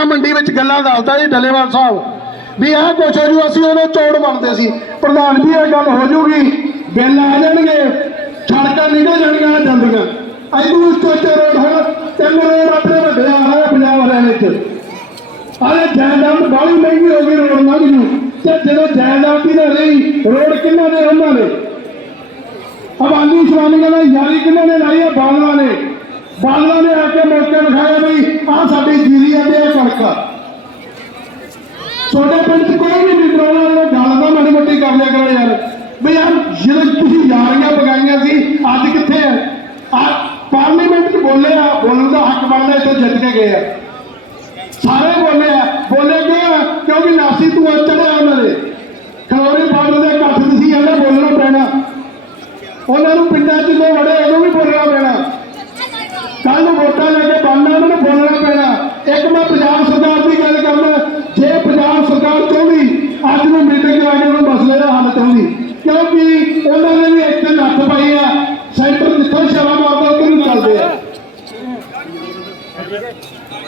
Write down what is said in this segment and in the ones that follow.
ਮੈਂ ਮੰਡੀ ਵਿੱਚ ਗੱਲਾਂ ਦੱਸਦਾ ਜੀ ਡੱਲੇਵਾਲ ਸਾਹਿਬ, ਵੀ ਇਹ ਕੁਛ ਹੋ ਜੂ ਅਸੀਂ ਉਦੋਂ ਚੌੜ ਬਣਦੇ ਸੀ। ਪ੍ਰਧਾਨ ਜੀ, ਇਹ ਗੱਲ ਹੋ ਜੂਗੀ। ਬਿੱਲ ਆ ਜਾਣਗੇ, ਸੜਕਾਂ ਨਿਕਲ ਜਾਣਗੀਆਂ ਜਾਂਦੀਆਂ ਐਦੂ ਚੋਚੇ ਰੋਡ ਹੈ, ਤਿੰਨ ਰੋਡ ਆਪਣੇ ਵੱਡੇ ਆ ਰਹੇ ਪੰਜਾਬ ਹਰਿਆਣੇ ਵਿੱਚ। ਆਲੇ ਜਾਇਦਾਦ ਬਾਹਲੀ ਮਹਿੰਗੀ ਹੋ ਗਈ ਰੋਡ ਨਾ ਨੂੰ ਤੇ ਜਦੋਂ ਜਾਇਦਾਦ ਦੀ ਨਾ ਰਹੀ, ਰੋਡ ਕਿੰਨਾ ਦੇ ਉਹਨਾਂ ਨੇ? ਅਬਾਨੀ ਸ਼ਵਾਨੀਆਂ ਨਾਲ ਯਾਰੀ ਕਿੰਨਾਂ ਨੇ ਲਾਈ ਹੈ ਬਾਦਲਾਂ ਨੇ? ਬਾਦਲਾਂ ਨੇ ਆ ਕੇ ਮੌਕੇ ਦਿਖਾਇਆ ਬਈ, ਆਹ ਸਾਡੀ ਜੀਰੀ ਆ ਤੇ ਕਣਕਾ ਛੋਟੇ ਪਿੰਡ ਚ ਕੋਈ ਵੀ ਨਹੀਂ ਡਰਾਉਣਾ ਉਹ ਗੱਲ ਤਾਂ ਮਾੜੀ ਮੋਟੀ ਕਰ ਲਿਆ ਕਰੋ ਯਾਰ। ਬਈ ਯਾਰ ਜਿਹੜੇ ਤੁਸੀਂ ਯਾਰੀਆਂ ਪਗਾਈਆਂ ਸੀ, ਅੱਜ ਕਿੱਥੇ ਆ? ਆ ਪਾਰਲੀਮੈਂਟ ਚ ਬੋਲੇ ਆ, ਬੋਲਣ ਦਾ ਹੱਕ ਬਣਦਾ, ਇੱਥੇ ਜਿੱਤ ਕੇ ਗਏ ਆ। ਸਾਰੇ ਬੋਲੇ ਆ, ਬੋਲੇ ਕਿਉਂ ਕਿਉਂਕਿ ਨਾਸੀ ਤੂੰ ਚੜਿਆ ਉਹਨਾਂ ਦੇ। ਖਲੋਰੀ ਬਾਦਲ ਦੇ ਕੱਠ ਤੁਸੀਂ ਕਹਿੰਦਾ ਬੋਲਣਾ ਪੈਣਾ। ਉਹਨਾਂ ਨੂੰ ਪਿੰਡਾਂ 'ਚ ਜੋ ਵੜੇ ਕੱਲ ਨੂੰ ਵੋਟਾਂ ਲੈ ਕੇ ਬਣਨਾ ਉਹਨਾਂ ਨੂੰ ਬੋਲਣਾ ਪੈਣਾ। ਇੱਕ ਮੈਂ ਪੰਜਾਬ ਸਰਕਾਰ ਦੀ ਗੱਲ ਕਰਦਾ, ਜੇ ਪੰਜਾਬ ਸਰਕਾਰ ਚਾਹੁੰਦੀ, ਅੱਜ ਨੂੰ ਮੀਟਿੰਗ ਲਾ ਕੇ ਉਹਨਾਂ ਮਸਲੇ ਦਾ ਹੱਲ ਚਾਹੁੰਦੀ। ਕਿਉਂਕਿ ਉਹਨਾਂ ਨੇ ਵੀ ਇੱਥੇ ਨੱਥ ਪਾਈ ਆ, ਸੈਂਟਰ ਜਿੱਥੋਂ ਸ਼ਾਲਾ ਮਾਰਦਾ ਉੱਧਰ ਨੂੰ ਚੱਲਦੇ ਆ।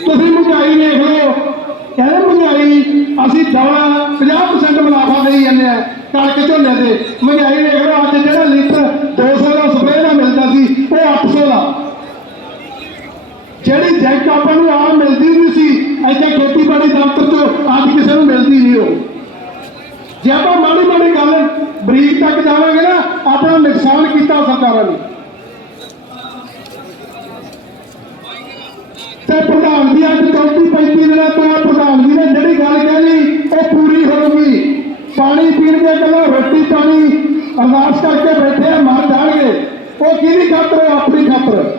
ਤੁਸੀਂ ਮਹਿੰਗਾਈ ਦੇਖ ਲਓ, ਕਹਿੰਦੇ ਮਹਿੰਗਾਈ, ਅਸੀਂ ਦਵਾ 50% ਮੁਨਾਫਾ ਦੇਈ ਜਾਂਦੇ ਆ ਕਣਕ ਝੋਨੇ ਤੇ ਮਹਿੰਗਾਈ ਦੇਖ ਲਓ ਅੱਜ ਜਿਹੜਾ ਲੀਟਰ 200 ਦਾ ਸਪਰੇਅ ਦਾ ਮਿਲਦਾ ਸੀ ਉਹ 800 ਦਾ ਜਿਹੜੀ ਜੈਕ ਆਪਾਂ ਨੂੰ ਆਮ ਮਿਲਦੀ ਨਹੀਂ ਸੀ ਇੱਥੇ ਖੇਤੀਬਾੜੀ ਦਫ਼ਤਰ ਤੋਂ ਅੱਜ ਕਿਸੇ ਨੂੰ ਮਿਲਦੀ ਨਹੀਂ ਉਹ ਜੇ ਆਪਾਂ ਮਾੜੀ ਮਾੜੀ ਗੱਲ ਬਰੀਕ ਤੱਕ ਜਾਵਾਂਗੇ ਨਾ, ਆਪਣਾ ਨੁਕਸਾਨ ਕੀਤਾ ਸਰਕਾਰਾਂ ਨੇ। ਤੇ ਪ੍ਰਧਾਨ ਜੀ, ਅੱਜ 34 35 ਦਿਨਾਂ ਤੋਂ ਪ੍ਰਧਾਨ ਜੀ ਨੇ ਜਿਹੜੀ ਗੱਲ ਕਹਿਣੀ, ਉਹ ਪੂਰੀ ਹੋਊਗੀ। ਪਾਣੀ ਪੀਣ ਦੇ ਗੱਲੋਂ ਰੋਟੀ ਪਾਣੀ ਅਰਦਾਸ ਕਰਕੇ ਬੈਠੇ ਮਰ ਜਾਣਗੇ। ਉਹ ਕਿਹਦੀ ਖਾਤਰ? ਆਪਣੀ ਖਾਤਰ।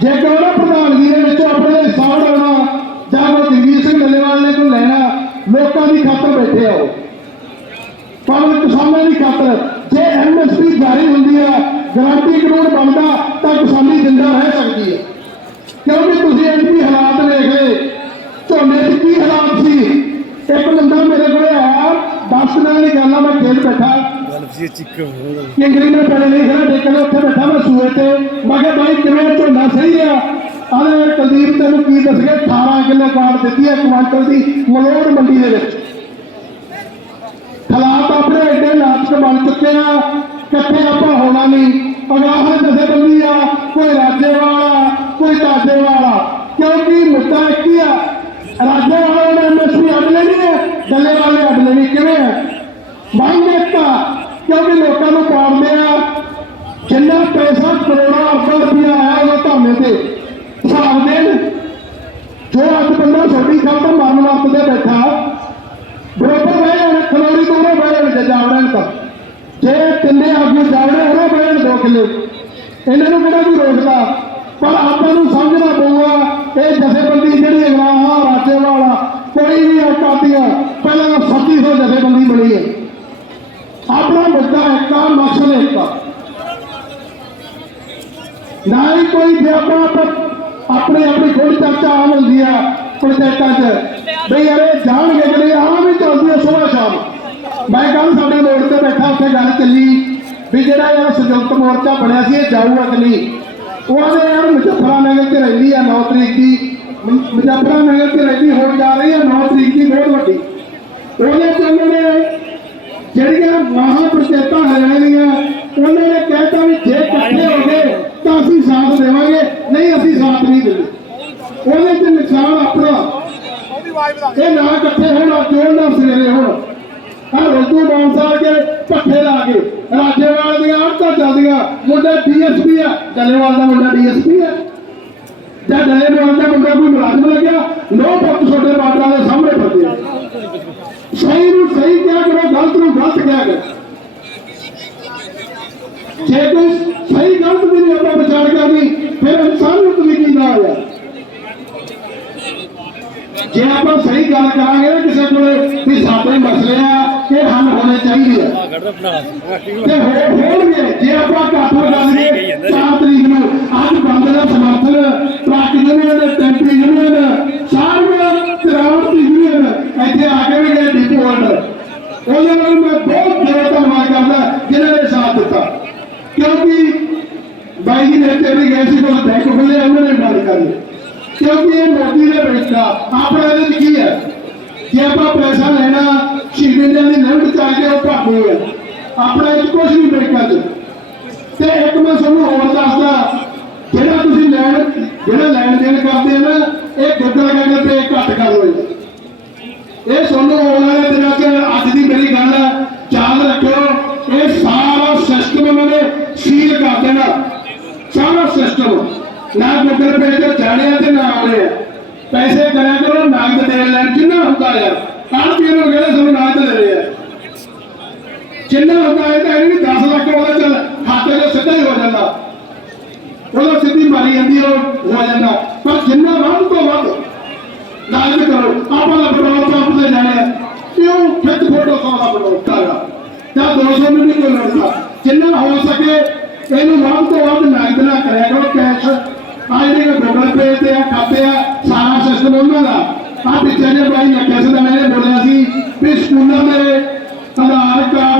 ਜੇ ਕਹਿੰਦਾ ਪ੍ਰਧਾਨ ਜੀ ਦੇ ਵਿੱਚ ਆਪਣੇ ਹਿਸਾਬ ਲੈਣਾ ਜਾਂ ਉਹ ਜਗਜੀਤ ਸਿੰਘ ਡੱਲੇਵਾਲ ਨੇ ਕੋਈ ਲੈਣਾ, ਲੋਕਾਂ ਦੀ ਖਾਤਰ ਬੈਠੇ ਆ ਉਹ। ਕਿਸਾਨਾਂ ਦੀ ਖਾਤਰ ਜੇ ਐਮਐਸਪੀ ਜਾਰੀ ਹੁੰਦੀ ਹੈ ਗਾਰੰਟੀ ਕਾਨੂੰਨ ਬਣਦਾ ਤਾਂ ਕਿਸਾਨੀ ਜਿੰਦਾ ਰਹਿ ਸਕਦੀ ਹੈ। ਕਿਉਂਕਿ ਤੁਸੀਂ ਐਮਪੀ ਹਾਲਾਤ ਵੇਖ ਲਏ। ਝੋਨੇ 'ਚ ਕੀ ਹਾਲਾਤ ਸੀ? ਇੱਕ ਬੰਦਾ ਮੇਰੇ ਕੋਲੇ ਆਇਆ ਦਸ ਦਿਨਾਂ ਦੀ ਗੱਲ ਆ ਮੈਂ ਖੇਤ ਬੈਠਾ। ਕਿ ਅੰਗਰੇਜ਼ ਨੇ ਪਹਿਲੇ ਨਹੀਂ ਖੜਾ ਦੇਖਣਾ ਉੱਥੇ ਬੈਠਾ ਮੈਂ ਸੂਏ ਤੇ। ਮੈਂ ਕਿਹਾ ਬਾਈ ਕਿਵੇਂ ਝੋਨਾ ਸਹੀ ਆ? ਆਲੇ ਕੁਲਦੀਪ ਤੈਨੂੰ ਕੀ ਦੱਸ ਗਿਆ? 18 ਕਿਲੋ ਕਾਰਡ ਦਿੱਤੀ ਹੈ ਕੁਆਂਟਲ ਦੀ ਮਲੋੜ ਮੰਡੀ ਦੇ ਵਿੱਚ ਹਾਲਾਤ ਆਪਣੇ ਐਡੇ ਬਣ ਚੁੱਕੇ ਆ ਕਿੱਥੇ ਆਪਾਂ ਹੋਣਾ ਨਹੀਂ। ਅਗਾਹਾਂ ਜਥੇਬੰਦੀ ਆ। ਕੋਈ ਰਾਜੇਵਾਲ ਆ ਕੋਈ ਢਾਡੇਵਾਲ ਆ ਕਿਉਂਕਿ ਮੁੱਦਾ ਇੱਕ ਹੀ ਆ। ਰਾਜੇਵਾਲ ਨੇ ਐਮਐਸਪੀ ਅੱਡ ਲੈਣੀ ਹੈ ਡੱਲੇਵਾਲ ਨੇ ਅੱਡ ਲੈਣੀ ਕਿਵੇਂ ਹੈ? ਮੰਗ ਇੱਕ ਕਿਉਂਕਿ ਲੋਕਾਂ ਨੂੰ ਪਾਉਂਦੇ ਆ। ਜਿੰਨਾ ਪੈਸਾ ਕਰੋੜਾਂ ਅਰਬਾਂ ਰੁਪਇਆ ਆਇਆ ਉਹ ਧਾਮੇ ਤੇ। ਹਿਸਾਬ ਦੇਣ। ਜੋ ਅੱਜ ਬੰਦਾ ਛੋਟੀ ਖਾਲ ਤੋਂ ਮਨ ਵਰਤ ਤੇ ਬੈਠਾ ਬਰੋਬਰ ਬਹਿ ਜਾਣ ਖਲੋਰੀ ਤੋਂ ਉਹ ਬਹਿ ਤਾਂ ਜੇ ਤਿੰਨੇ ਆਗੂ ਜਾਵੜੇ ਉਹ ਬਹਿ ਦੋ ਕਿੱਲੇ। ਇਹਨਾਂ ਨੂੰ ਕਿਹੜਾ ਵੀ ਰੋਕਦਾ ਪਰ ਆਪਾਂ ਨੂੰ ਸਮਝਣਾ ਪਊਗਾ, ਇਹ ਜਥੇਬੰਦੀ ਜਿਹੜੀ ਅਗਰਾਹਾਂ ਰਾਜੇਵਾਲਾ ਕੋਈ ਵੀ ਅਕਾਦੀਆਂ ਪਹਿਲਾਂ 3700 ਜਥੇਬੰਦੀ ਬਣੀ ਹੈ। ਆਪਣਾ ਮੁੱਦਾ ਇੱਕ ਮਕਸਦ ਇੱਕ ਨਾ ਹੀ ਕੋਈ ਜੇ ਆਪਣੇ ਆਪ- ਆਪਣੀ ਆਪਣੀ ਥੋੜੀ ਚਰਚਾ ਆਮ ਹੁੰਦੀ ਆ ਪੰਚਾਇਤਾਂ 'ਚ, ਬਈ ਯਾਰ ਇਹ ਜਾਣਗੇ ਜਿਹੜੇ ਆਮ ਵੀ ਚੱਲਦੀ ਹੈ ਸੁਬਾਹ ਸ਼ਾਮ। ਮੈਂ ਕੱਲ ਸਾਡੇ ਰੋਡ ਤੇ ਬੈਠਾ, ਉੱਥੇ ਗੱਲ ਚੱਲੀ ਵੀ ਜਿਹੜਾ ਯਾਰ ਸੰਯੁਕਤ ਮੋਰਚਾ ਬਣਿਆ ਸੀ, ਇਹ ਜਾਊਗਾ ਕਿ ਨਹੀਂ? ਉਹਨੇ ਯਾਰ ਮੁਜ਼ੱਫਰਾ ਨਗਰ ਤੇ ਰਹਿੰਦੀ ਆ 9 ਤਰੀਕ ਦੀ। ਮ- ਮੁਜ਼ੱਫਰਾ ਨਗਰ ਤੇ ਰਹਿੰਦੀ ਹੁਣ ਜਾ ਰਹੀ ਆ 9 ਤਰੀਕ ਦੀ ਬਹੁਤ ਵੱਡੀ। ਉਹਨੇ ਚ ਉਹਨਾਂ ਨੇ ਜਿਹੜੀਆਂ ਮਹਾ ਪੰਚਾਇਤਾਂ ਹਰਿਆਣੇ ਦੀਆਂ, ਉਹਨਾਂ ਨੇ ਕਹਿਤਾ ਵੀ ਜੇ ਇਕੱਠੇ ਹੋ ਗਏ, ਤਾਂ ਅਸੀਂ ਸਾਥ ਦੇਵਾਂਗੇ, ਨਹੀਂ, ਅਸੀਂ ਸਾਥ ਨਹੀਂ ਦਿੰਦੇ। ਉਹਦੇ ਤੇ ਨੁਕਸਾਨ ਆਪਣਾ। ਇਹ ਨਾ ਇਕੱਠੇ ਹੋਣ ਆ ਜੋੜ ਸਵੇਰੇ ਹੋਣ। ਆ ਰੋਜੂ ਬਾਂਸਾ ਕੇ ਪੱਠੇ ਲਾ ਕੇ ਰਾਜੇਵਾਲ ਦੀਆਂ ਆੜਤਾਂ ਚੱਲਦੀਆਂ। ਮੁੰਡਾ ਡੀਐਸਪੀ ਆ। ਡੱਲੇਵਾਲ ਦਾ ਮੁੰਡਾ ਡੀਐਸਪੀ ਆ। ਜਾਂ ਡੱਲੇਵਾਲ ਦਾ ਮੁੰਡਾ ਕੋਈ ਮੁਲਾਜ਼ਮ ਲੱਗਿਆ? ਨੋ ਪੁੱਤ ਛੋਟੇ ਬਾਟਾ ਦੇ ਸਾਹਮਣੇ ਫੱਦੇ ਸਹੀ ਨੂੰ ਸਹੀ ਕਿਹਾ ਕਰੋ, ਗਲਤ ਨੂੰ ਗਲਤ ਕਿਹਾ ਕਰੋ। ਜੇ ਕੋਈ ਸਹੀ ਗਲਤ ਦੀ ਨਹੀਂ ਆਪਾਂ ਵਿਚਾਰ ਕਰਨੀ, ਫਿਰ ਇਨਸਾਨੀਅਤ ਵੀ ਕੀ ਨਾ ਹੋਇਆ ਜੇ ਆਪਾਂ ਸਹੀ ਗੱਲ ਕਰਾਂਗੇ ਨਾ ਕਿਸੇ ਕੋਲੇ, ਵੀ ਸਾਡੇ ਮਸਲੇ ਆ ਚਾਹੀਦੇ ਆ ਤੇ ਹੋ ਹੋਣਗੇ ਜੇ ਆਪਾਂ ਘੱਟ ਲਗਾਂਗੇ 4 ਤਰੀਕ ਨੂੰ ਅੱਜ ਬੰਦ ਦਾ ਸਮਰਥਨ ਟਰੱਕ ਯੂਨੀਅਨ ਟੈਂਪੀ ਯੂਨੀਅਨ ਸਾਰੀਆਂ ਤਰਾਵਟ ਯੂਨੀਅਨ ਇੱਥੇ ਆ ਕੇ ਵੀ ਗਏ ਡੀਪੂ ਆਰਡਰ ਉਹਨਾਂ ਨੂੰ ਮੈਂ ਬਹੁਤ ਦਿਲੋਂ ਧੰਨਵਾਦ ਕਰਦਾ ਜਿਨ੍ਹਾਂ ਨੇ ਸਾਥ ਦਿੱਤਾ। ਕਿਉਂਕਿ ਬਾਈ ਜੀ ਨੇ ਤੇ ਵੀ ਗਏ ਸੀ ਕੋਲ ਬੈਂਕ ਖੁੱਲੇ ਉਹਨਾਂ ਨੇ ਬੰਦ ਕਰ ਲਏ ਕਿਉਂਕਿ ਵੀ ਇਹ ਮੋਦੀ ਦੇ ਬੈਠਾ ਆਪਣਾ ਇਹਦੇ ਚ ਕੀ ਹੈ? ਜੇ ਆਪਾਂ ਪੈਸਾ ਲੈਣਾ ਸ਼ੀਰਿੰਦਿਆਂ ਦੀ ਲਿਮਟ ਚਾਹ ਕੇ ਉਹ ਭਾਗੂ ਹੈ। ਆਪਣਾ ਇਹ 'ਚ ਕੁਝ ਨਹੀਂ ਬੈਠਾ ਚ ਤੇ ਇੱਕ ਮੈਂ ਤੁਹਾਨੂੰ ਹੋਰ ਦੱਸਦਾ, ਜਿਹੜਾ ਤੁਸੀਂ ਲੈਣ, ਜਿਹੜਾ ਲੈਣ ਦੇਣ ਕਰਦੇ ਆ ਨਾ, ਇਹ ਗੂਗਲ ਕਰਕੇ ਤੇ ਘੱਟ ਕਰ ਲਓ ਇਹ ਤੁਹਾਨੂੰ ਆਉਣ ਵਾਲੇ ਦਿਨਾਂ 'ਚ ਅੱਜ ਦੀ ਮੇਰੀ ਗੱਲ ਹੈ, ਯਾਦ ਰੱਖਿਓ, ਇਹ ਸਾਰਾ ਸਿਸਟਮ ਉਹਨਾਂ ਨੇ ਸੀਲ ਕਰ ਦੇਣਾ। ਸਾਰਾ ਸਿਸਟਮ ਨਾ ਗੂਗਲ ਪੇ ਤੇ ਜਾਣਿਆ ਤੇ ਨਾ ਆਉਣੇ ਆ ਪੈਸੇ ਕਰਿਆ ਕਰੋ ਨਗਦ ਦੇ ਲੈਣ, ਜਿੰਨਾ ਹੁੰਦਾ ਆ ਕਾਹ ਪੀਰ ਨੂੰ ਕਹਿੰਦੇ ਸਾਨੂੰ ਨਗਦ ਦੇ ਰਹੇ ਜਿੰਨਾ ਹੁੰਦਾ ਹੈ ਤਾਂ ਇਹ 10 ਲੱਖ ਉਹਦਾ ਚੱਲ, ਖਾਤੇ 'ਚ ਸਿੱਧਾ ਹੀ ਹੋ ਜਾਂਦਾ। ਉਹਦਾ ਸਿੱਧੀ ਮਾਰੀ ਜਾਂਦੀ ਉਹ ਹੋ ਜਾਂਦਾ। ਪਰ ਜਿੰਨਾ ਵੱਧ ਤੋਂ ਵੱਧ ਲਾਲਚ ਕਰੋ, ਆਪਾਂ ਦਾ ਪੈਟਰੋਲ ਪੰਪ ਤੇ ਜਾਣਾ ਕਿਉਂ? ਖਿੱਚ ਫੋਟੋ ਖਾਣਾ ਪੈਟਰੋਲ ਜਾਂ 200 ਮਿੰਟ ਕੋਈ ਲੜਦਾ। ਜਿੰਨਾ ਹੋ ਸਕੇ, ਇਹਨੂੰ ਵੱਧ ਤੋਂ ਵੱਧ ਨਗਦ ਚੈਨਲ ਪਿੱਛੇ ਜੇ ਭਾਈ ਨੱਕੇ ਮੈਂ ਨੇ ਬੋਲਿਆ ਸੀ ਕਿ ਸਕੂਲਾਂ ਦੇ ਆਧਾਰ ਕਾਰਡ